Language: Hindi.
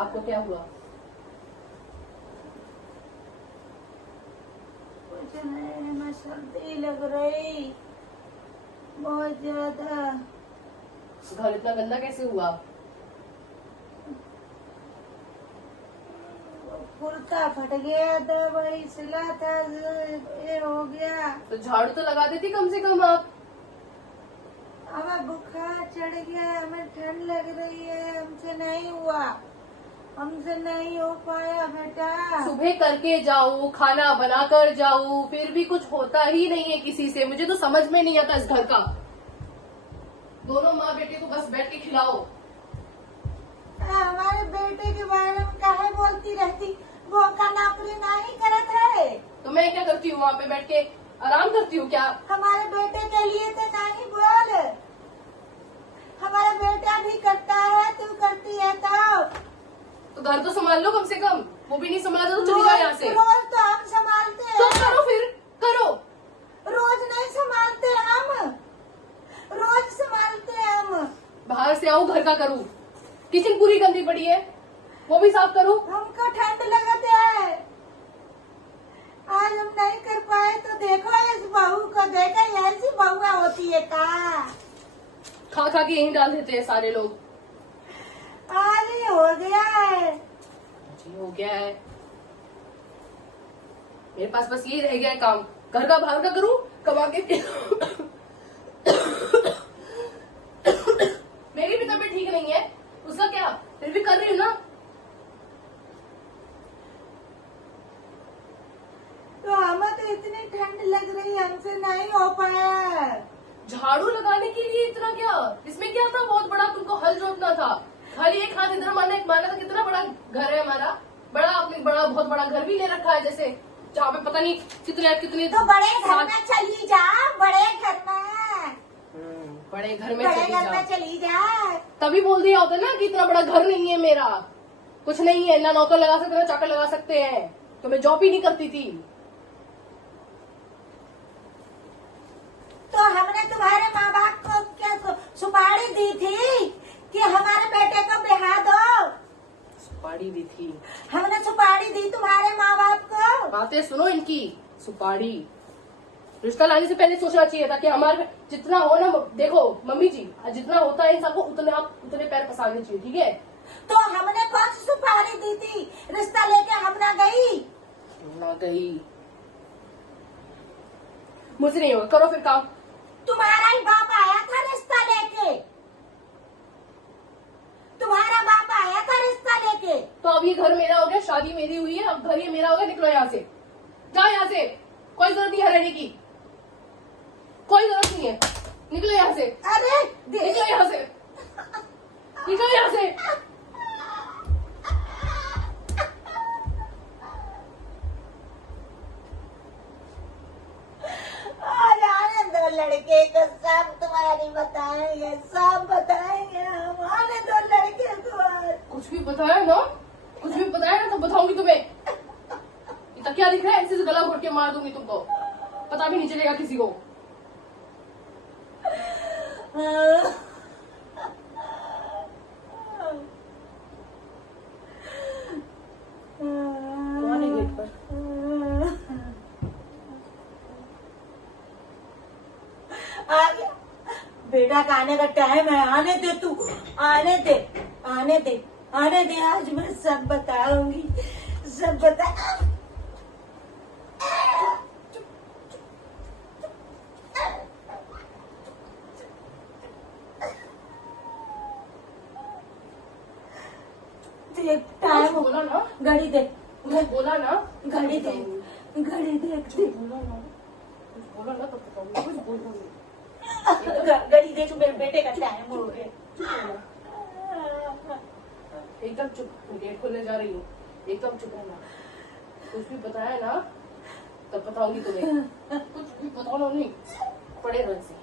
आपको क्या हुआ? कुछ नहीं, मैं सर्दी लग रही बहुत ज्यादा। घर इतना गंदा कैसे हुआ? कुर्ता फट गया था, वही सिला था, ये हो गया। तो झाड़ू तो लगा देती कम से कम आप। हमें बुखार चढ़ गया, हमें ठंड लग रही है, हमसे नहीं हुआ, हमसे नहीं हो पाया बेटा। सुबह करके जाऊं, खाना बना कर जाऊं, फिर भी कुछ होता ही नहीं है किसी से। मुझे तो समझ में नहीं आता इस घर का। दोनों माँ बेटे को बस बैठ के खिलाओ। हमारे बेटे के बारे में काहे बोलती रहती? वो का नौकरी नहीं करत है तो मैं क्या करती हूँ? वहाँ पे बैठ के आराम करती हूँ क्या? हमारे बेटे के लिए तो नहीं बोल। हमारा बेटा भी करता है, तू करती है तो घर तो संभाल लो कम से कम। वो भी नहीं संभाला तो चली जाओ यहाँ से। रोज तो हम संभालते तो हैं। करो फिर, करो। रोज नहीं संभालते हम, रोज संभालते हम। बाहर से आओ, घर का करूँ। किचन पूरी गंदी पड़ी है, वो भी साफ करूँ। हमको ठंड लगता है, आज हम नहीं कर पाए तो देखो इस बहू को, देखो ऐसी बहुआ होती है का। खा खा के यहीं डाल देते हैं सारे लोग। आज ही हो गया है। जी हो गया है। मेरे पास बस यही रह गया है काम। घर का बाहर का करूँ, कमा के। मेरी भी तबीयत ठीक नहीं है, उसका क्या? फिर भी कर रही हूँ ना। तो हमें तो इतनी ठंड लग रही, हमसे नहीं हो पाया। झाड़ू लगाने के लिए इतना क्या? इसमें क्या था? बहुत बड़ा तुमको हल जोतना था। खाली एक हाथ इधर मारना, एक मारना था। कितना बड़ा घर है हमारा, बड़ा। आपने बड़ा, बहुत बड़ा घर भी ले रखा है, जैसे जहाँ पे पता नहीं कितने तो बड़े घर में चली जा, बड़े घर में, बड़े घर में चली जा। तभी बोल दिया होता ना कि इतना बड़ा घर नहीं है मेरा, कुछ नहीं है, ना नौकर लगा सकते ना चाकर लगा सकते हैं। तो मैं जॉब ही नहीं करती थी। तो हमने तुम्हारे माँ बाप को क्या सुपारी दी थी कि हमारे बेटे को ब्याह दो? सुपारी दी थी? हमने सुपारी दी तुम्हारे माँ बाप को। बातें सुनो इनकी। सुपारी रिश्ता लाने से पहले सोचना चाहिए था कि हमारे जितना हो ना। देखो मम्मी जी, जितना होता है इंसान को उतने पैर पसारने चाहिए, ठीक है? तो हमने कौन सी सुपारी दी थी? रिश्ता लेके हम ना गई। मुझसे नहीं होगा, करो फिर काम। तुम्हारा ही बाप आया था रिश्ता लेके, तुम्हारा बाप आया था रिश्ता लेके। तो अब ये घर मेरा हो गया, शादी मेरी हुई है, अब घर ये मेरा हो गया। निकलो यहाँ से, जाओ यहाँ से। कोई जरूरत नहीं है रहने की, कोई जरूरत नहीं है। निकलो यहाँ से। अरे निकलो यहाँ से, निकलो यहाँ से। आने दो लड़के को, सब तुम्हारी बताएंगे, सब बताएंगे हम। आने दो लड़के को। कुछ भी बताया ना, कुछ भी बताया ना तो बताऊंगी तुम्हें। ये तकिया दिख रहा है, इसी से गला घोट के मार दूंगी तुमको, पता भी नहीं चलेगा किसी को। कौन है गेट पर? आ गया बेटा का आने का टाइम है, आने दे तू, आने दे, आने दे, आने दे। आज मैं सब बताऊंगी, सब बता। देख टाइम बोला ना, घड़ी देख, बोला ना, घड़ी देख, घड़ी देख, बोला ना तो बताऊंगी, कुछ बोलूंगी। घड़ी देख, मेरे बेटे का टाइम हो गया। एकदम चुप, गेट खोलने जा रही हूँ, एकदम चुप रहना। कुछ भी बताया ना तब बताऊंगी तुम्हें। कुछ भी बताओ नहीं, पड़े रह से।